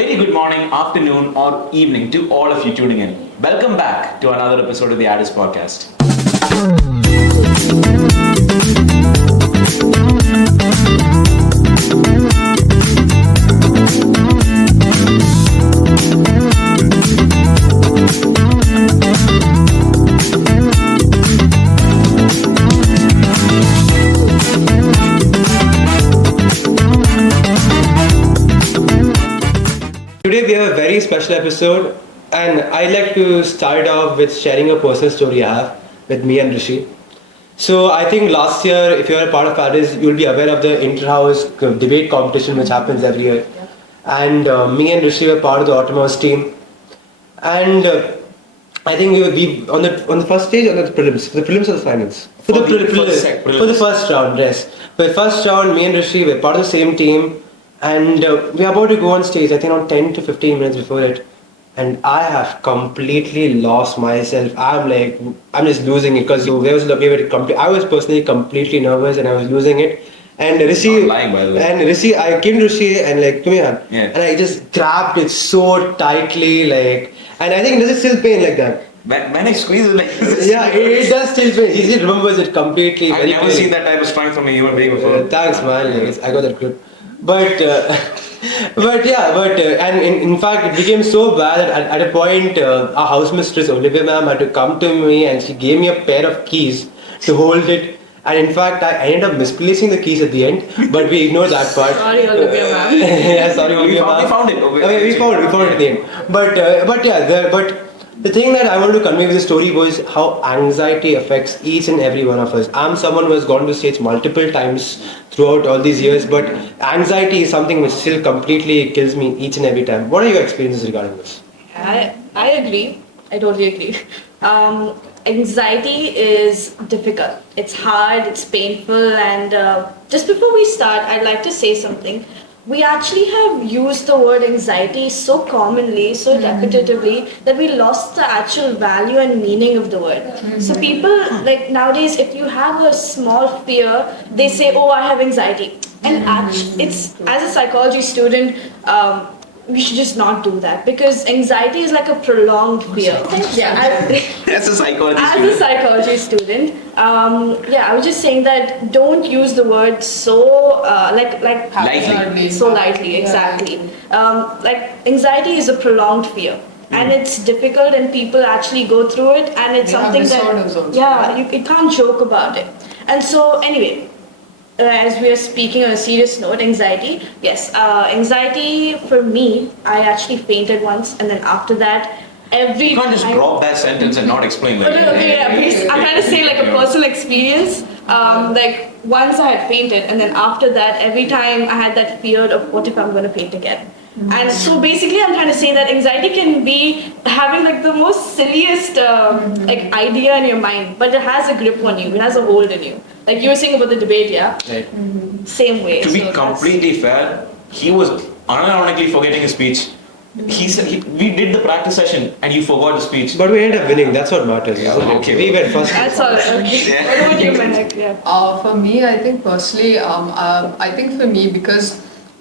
very good morning, afternoon, or evening to all of you tuning in. Welcome back to another episode of the Addis Podcast. Today we have a very special episode, and I'd like to start off with sharing a personal story I have with me and Rishi. So I think last year, if you're a part of Paris, you'll be aware of the inter-house debate competition which happens every year. And me and Rishi were part of the Autonomous team. And I think we on the first stage or the prelims, for the prelims or the finals? For the prelims. For the first round, yes. For the first round, me and Rishi were part of the same team. And we are about to go on stage, I think around 10 to 15 minutes before it. And I have completely lost myself. I'm just losing it because I was personally completely nervous and I was losing it. And Rishi, I came to Rishi and like, come here. Yeah. And I just grabbed it so tightly, like, and I think there's still pain like that. When I squeeze it like this. Yeah, it does still pain. He still remembers it completely. I've never seen that type of strength from a human being before. Thanks, man. I got that good. But and in fact it became so bad that at a point our house mistress Olivia ma'am had to come to me and she gave me a pair of keys to hold it, and in fact I ended up misplacing the keys at the end, but we ignored that part. Sorry, Olivia ma'am. Yeah, sorry, Olivia ma'am. We found it. Okay, we found it at the end. But the thing that I wanted to convey with the story was how anxiety affects each and every one of us. I'm someone who has gone to stage multiple times throughout all these years, but anxiety is something which still completely kills me each and every time. What are your experiences regarding this? I agree. I totally agree. Anxiety is difficult. It's hard, it's painful, and just before we start, I'd like to say something. We actually have used the word anxiety so commonly, so repetitively, that we lost the actual value and meaning of the word. So people, like nowadays, if you have a small fear, they say, oh, I have anxiety. And it's, as a psychology student, we should just not do that, because anxiety is like a prolonged fear. As a psychology student, I was just saying that don't use the word so lightly. So lightly, exactly. Like anxiety is a prolonged fear. And it's difficult, and people actually go through it, and it's something that you can't joke about it. And so anyway, as we are speaking on a serious note, anxiety. Yes, anxiety for me, I actually fainted once, and then after that, You can't just drop that sentence and not explain that. Please. I'm trying to say like a personal experience. Like once I had fainted, and then after that, every time I had that fear of what if I'm going to faint again. And so basically I'm trying to say that anxiety can be having like the most silliest like idea in your mind, but it has a grip on you, it has a hold in you. Like you were saying about the debate, yeah? Right. Same way. To be completely fair, he was unironically forgetting his speech. He said we did the practice session and you forgot the speech. But we ended up winning, that's what matters. Okay. We went first. That's all. Okay. What about you, Manak? Yeah. For me, I think personally, I think for me, because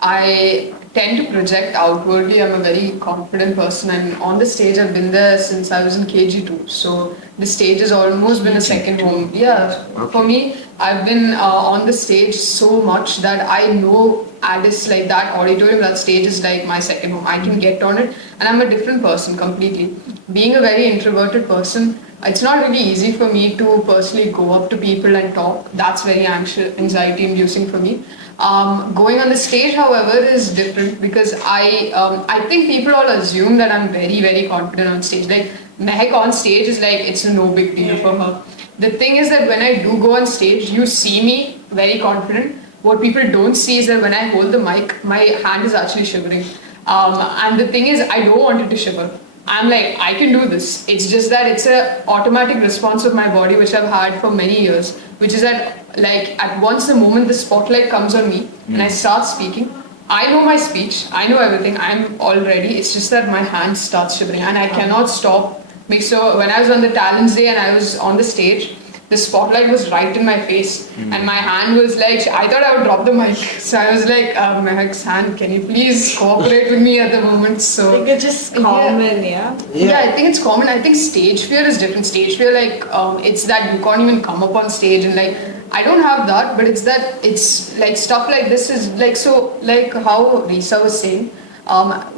I tend to project outwardly, I'm a very confident person, and on the stage I've been there since I was in KG2, so the stage has almost been a second home. Yeah, for me, I've been on the stage so much that I know Addis, like that auditorium, that stage is like my second home. I can get on it, and I'm a different person completely. Being a very introverted person, it's not really easy for me to personally go up to people and talk. That's very anxiety inducing for me. Going on the stage, however, is different, because I think people all assume that I'm very, very confident on stage. Like Mehak on stage is like, it's no big deal for her. The thing is that when I do go on stage, you see me very confident. What people don't see is that when I hold the mic, my hand is actually shivering. And the thing is, I don't want it to shiver. I'm like, I can do this. It's just that it's a automatic response of my body, which I've had for many years, which is that like at once the moment the spotlight comes on me and I start speaking, I know my speech, I know everything, I'm all ready. It's just that my hand starts shivering and I cannot stop. So when I was on the Talents Day and I was on the stage, the spotlight was right in my face, and my hand was like, I thought I would drop the mic. So I was like, Mehak's hand, can you please cooperate with me at the moment? So Like it's just common, yeah. yeah, I think it's common. I think stage fear is different. Stage fear, like, it's that you can't even come up on stage, and like, I don't have that, but it's that it's like stuff like this is like, so like how Risa was saying,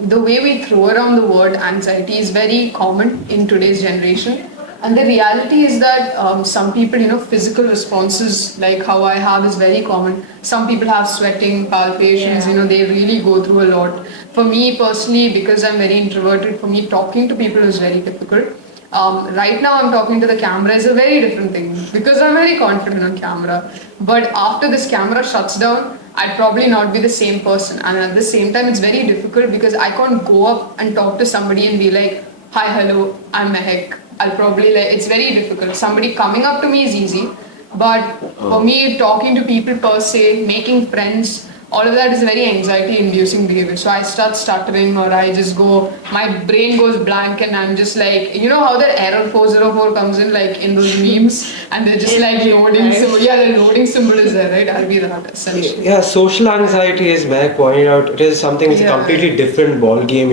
the way we throw around the word anxiety is very common in today's generation. And the reality is that some people, physical responses like how I have is very common. Some people have sweating, palpitations, they really go through a lot. For me personally, because I'm very introverted, for me talking to people is very difficult. Right now I'm talking to the camera is a very different thing because I'm very confident on camera. But after this camera shuts down, I'd probably not be the same person. And at the same time, it's very difficult because I can't go up and talk to somebody and be like, hi, hello, I'm Mehak. I'll probably it's very difficult. Somebody coming up to me is easy, but for me, talking to people per se, making friends, all of that is very anxiety-inducing behavior. So I start stuttering, or I just go, my brain goes blank, and I'm just like, how the error 404 comes in, like in those memes, and they're just like loading symbol. Yeah, the loading symbol is there, right? I'll be that essentially. Yeah, social anxiety, as Mehak pointed out, it is something, it's a completely different ball game,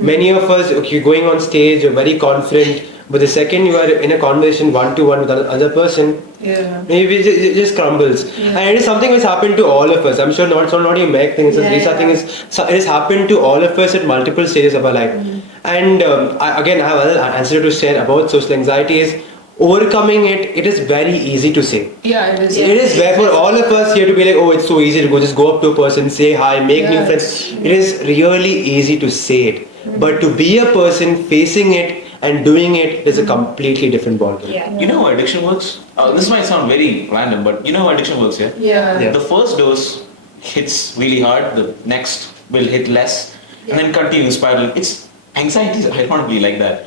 Many of us, okay, going on stage, you're very confident, but the second you are in a conversation one-to-one with another person, maybe it just crumbles. And it is something which happened to all of us. I'm sure not only Mehak thing, it's a Lisa thing, it has happened to all of us at multiple stages of our life. And I have another answer to share about social anxiety is, overcoming it is very easy to say. Yeah, it is. It is where for all of us here to be like, oh, it's so easy to just go up to a person, say hi, make new friends. It is really easy to say it. But to be a person facing it and doing it is a completely different ballgame. Yeah. You know how addiction works? This might sound very random, but you know how addiction works, yeah? Yeah. The first dose hits really hard, the next will hit less, and then continue spiral. It's anxiety is ironically like that.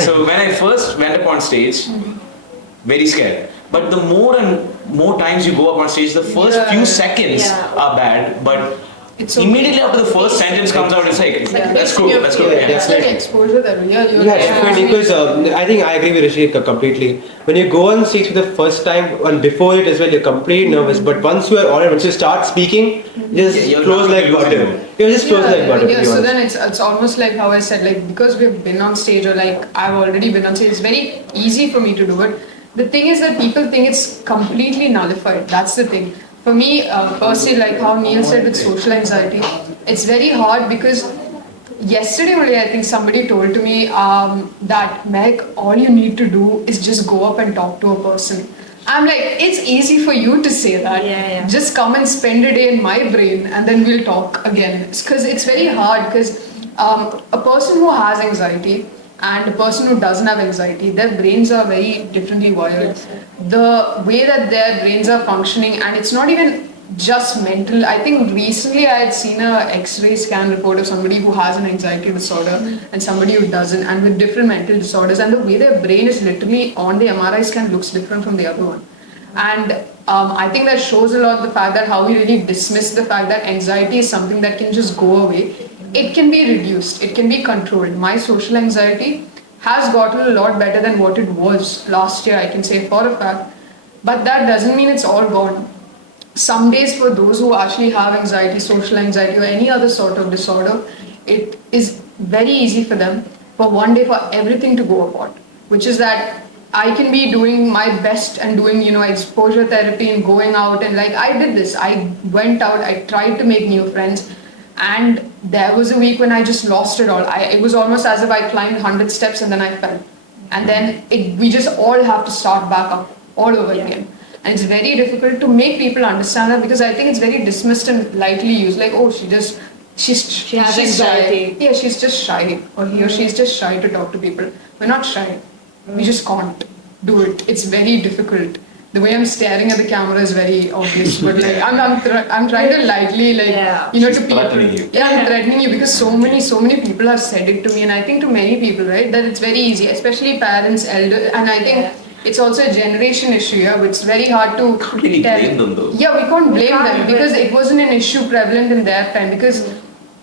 So when I first went up on stage, very scared. But the more and more times you go up on stage, the first few seconds are bad, but It's immediately after the first sentence comes out, it's like, that's cool, that's cool. Yeah, It's like exposure that you're Definitely, because I think I agree with Rishi completely. When you go on stage for the first time, and before it as well, you're completely nervous. But once you are on it, once you start speaking, just you're close not like losing butter. it. You're just close like butter. Yeah, to be so honest. then it's almost like how I said, like, because we've been on stage, or like I've already been on stage, it's very easy for me to do it. The thing is that people think it's completely nullified. That's the thing. For me, personally, like how Neil said with social anxiety, it's very hard because yesterday only I think somebody told to me that Meg, all you need to do is just go up and talk to a person. I'm like, it's easy for you to say that. Yeah. Just come and spend a day in my brain and then we'll talk again. Because it's very hard because a person who has anxiety and a person who doesn't have anxiety, their brains are very differently wired. The way that their brains are functioning, and it's not even just mental. I think recently I had seen a X-ray scan report of somebody who has an anxiety disorder and somebody who doesn't, and with different mental disorders, and the way their brain is literally on the MRI scan looks different from the other one. And I think that shows a lot the fact that how we really dismiss the fact that anxiety is something that can just go away. It can be reduced, it can be controlled. My social anxiety has gotten a lot better than what it was last year, I can say for a fact. But that doesn't mean it's all gone. Some days for those who actually have anxiety, social anxiety, or any other sort of disorder, it is very easy for them for one day for everything to go apart, which is that I can be doing my best and doing, exposure therapy and going out, and like I did this. I went out, I tried to make new friends, and there was a week when I just lost it all. It was almost as if I climbed 100 steps and then I fell. And then we just all have to start back up all over again. And it's very difficult to make people understand that, because I think it's very dismissed and lightly used. Like, oh, she's has anxiety. shy. Yeah, she's just shy. Or he or she is just shy to talk to people. We're not shy. We just can't do it. It's very difficult. The way I'm staring at the camera is very obvious, but like I'm trying to lightly to people. Threatening you. Yeah, I'm threatening you because so many people have said it to me, and I think to many people, right, that it's very easy, especially parents, elders, and I think it's also a generation issue. Yeah, but it's very hard to Can't really blame them though. Yeah, we can't blame them because it wasn't an issue prevalent in their time. Because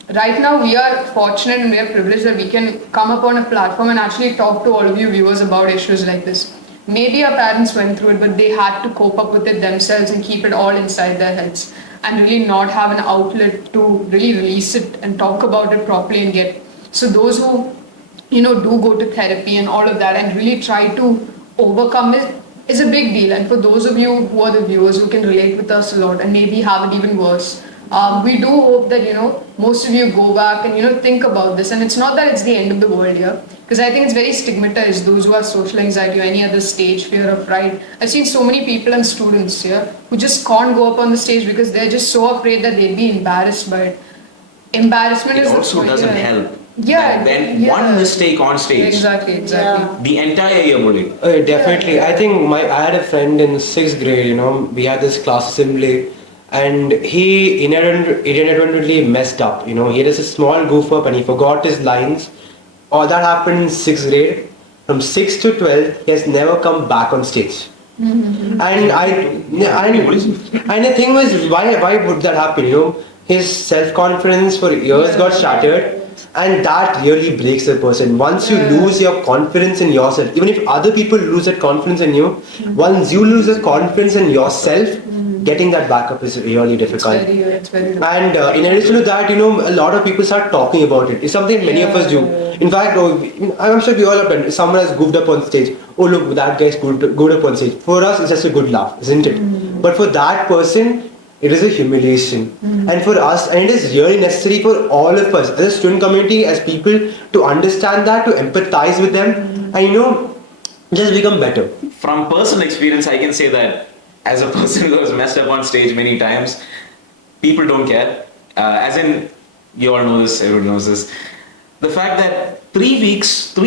right now we are fortunate and we are privileged that we can come up on a platform and actually talk to all of you viewers about issues like this. maybe our parents went through it, but they had to cope up with it themselves and keep it all inside their heads and really not have an outlet to really release it and talk about it properly and get. So those who, do go to therapy and all of that and really try to overcome it is a big deal. And for those of you who are the viewers who can relate with us a lot and maybe have it even worse, we do hope that most of you go back and think about this. And it's not that it's the end of the world here, because I think it's very stigmatized. Those who have social anxiety or any other stage fear or pride, I've seen so many people and students here who just can't go up on the stage because they're just so afraid that they'd be embarrassed by it. Embarrassment It is also the point, doesn't yeah. help. Yeah, When yeah. one mistake on stage, Exactly. Yeah. the entire year bullied. Definitely. I think I had a friend in 6th grade, we had this class assembly and he inadvertently messed up, he had a small goof up and he forgot his lines. All that happened in 6th grade. From 6th to 12th, he has never come back on stage. And and the thing was, why would that happen? His self-confidence for years got shattered, and that really breaks a person. Once you lose your confidence in yourself, even if other people lose that confidence in you, once you lose the confidence in yourself, getting that back up is really difficult. It's very difficult. And in addition to that, a lot of people start talking about it. It's something many of us do. In fact, I'm sure we all have done. If someone has goofed up on stage, oh look, that guy's good up on stage. For us, it's just a good laugh, isn't it? But for that person, it is a humiliation. And for us, and it is really necessary for all of us, as a student community, as people, to understand that, to empathize with them, and just become better. From personal experience, I can say that as a person who has messed up on stage many times, people don't care. As in, you all know this, everyone knows this. The fact that 3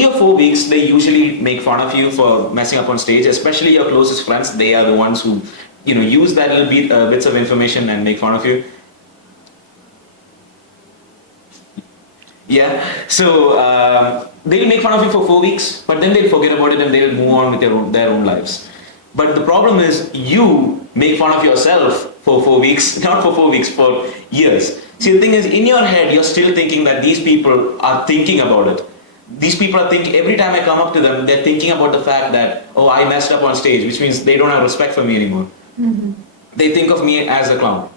or 4 weeks, they usually make fun of you for messing up on stage, especially your closest friends. They are the ones who, use that little bits of information and make fun of you. Yeah, so they'll make fun of you for 4 weeks, but then they'll forget about it and they'll move on with their own lives. But the problem is you make fun of yourself for 4 weeks, not for 4 weeks, for years. See, the thing is, in your head, you're still thinking that these people are thinking about it. These people are thinking, every time I come up to them, they're thinking about the fact that, oh, I messed up on stage, which means they don't have respect for me anymore. They think of me as a clown.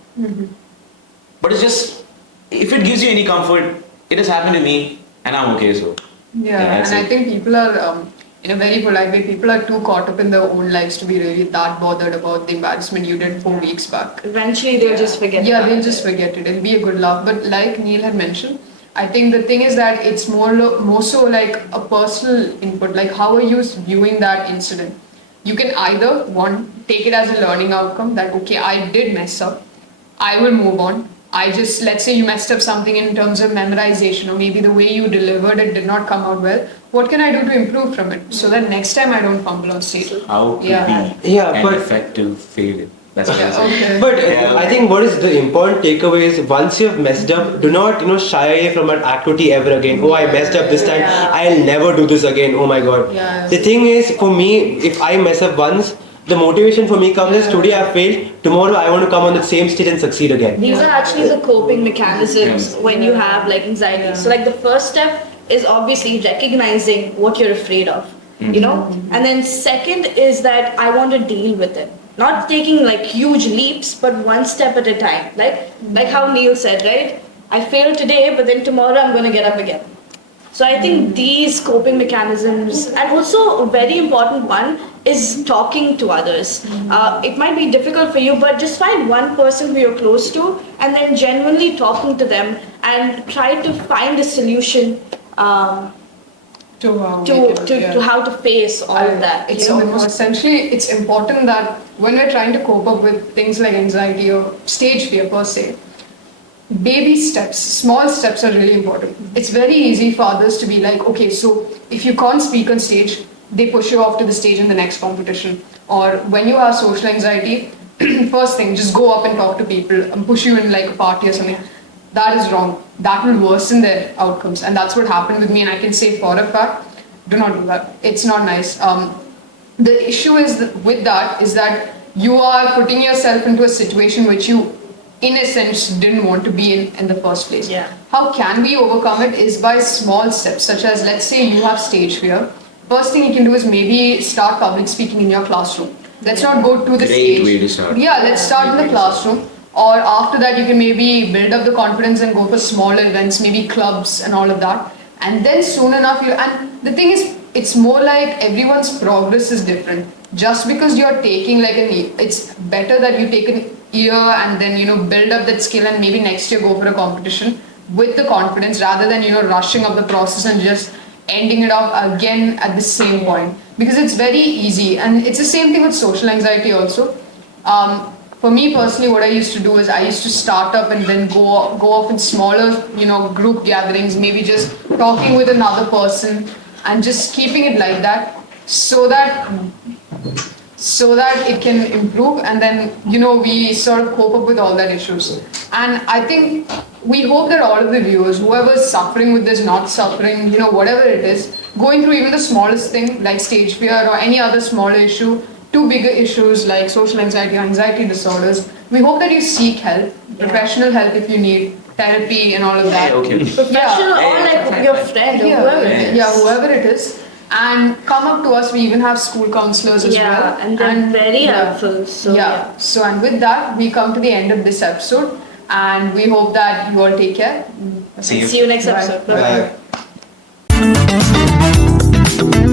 But it's just, if it gives you any comfort, it has happened to me and I'm okay, so. Yeah, and I think people are, in a very polite way, people are too caught up in their own lives to be really that bothered about the embarrassment you did 4 weeks back. Eventually they'll just forget. Yeah, about they'll it. just forget it. It'll be a good laugh. But like Neil had mentioned, I think the thing is that it's more so like a personal input. Like, how are you viewing that incident? You can either, take it as a learning outcome that, okay, I did mess up. I will move on. Let's say you messed up something in terms of memorization, or maybe the way you delivered it did not come out well. What can I do to improve from it so that next time I don't fumble on stage? How to Yeah. be an effective failure. That's what I'm saying. Okay. But Yeah. I think what is the important takeaway is, once you have messed up, do not shy away from an activity ever again. Oh, I messed up this time. Yeah. I'll never do this again. Oh my god. Yeah. The thing is, for me, if I mess up once, the motivation for me comes as, today I failed, tomorrow I want to come on the same stage and succeed again. These are actually the coping mechanisms when you have like anxiety. So like the first step is obviously recognizing what you're afraid of, and then second is that I want to deal with it. Not taking like huge leaps, but one step at a time. Like how Neil said, right? I failed today, but then tomorrow I'm going to get up again. So I think these coping mechanisms, and also a very important one is talking to others. It might be difficult for you, but just find one person who you're close to and then genuinely talking to them and try to find a solution to how to face all of that. Essentially, it's important that when we're trying to cope up with things like anxiety or stage fear per se, baby steps, small steps are really important. It's very easy for others to be like, okay, so if you can't speak on stage, they push you off to the stage in the next competition. Or when you have social anxiety, first thing, just go up and talk to people and push you in like a party or something. That is wrong. That will worsen their outcomes. And that's what happened with me. And I can say for a fact, do not do that. It's not nice. The issue with that is that you are putting yourself into a situation which you, in a sense, didn't want to be in the first place. Yeah. How can we overcome it is by small steps, such as, let's say you have stage fear. first thing you can do is maybe start public speaking in your classroom. Let's not go to the Great stage. way to start. Yeah, let's start in the classroom. Or after that, you can maybe build up the confidence and go for smaller events, maybe clubs and all of that. And then soon enough, and the thing is, it's more like everyone's progress is different. Just because you're taking like it's better that you take an year and then, build up that skill and maybe next year go for a competition with the confidence rather than, rushing up the process and just ending it off again at the same point. Because it's very easy. And it's the same thing with social anxiety also. For me personally, what I used to do is I used to start up and then go off in smaller, group gatherings, maybe just talking with another person and just keeping it like that so that it can improve, and then we sort of cope up with all that issues. And I think we hope that all of the viewers, whoever is suffering with this, not suffering, whatever it is, going through even the smallest thing like stage fear or any other smaller issue, to bigger issues like social anxiety or anxiety disorders, we hope that you seek help, professional help if you need therapy and all of that. Okay. Professional or like your friend or whoever it is. Yeah, whoever it is. And come up to us. We even have school counselors as well. Yeah, and they're very helpful. So yeah. So and with that, we come to the end of this episode, and we hope that you all take care. See you. See you next Bye. episode. Bye. Bye.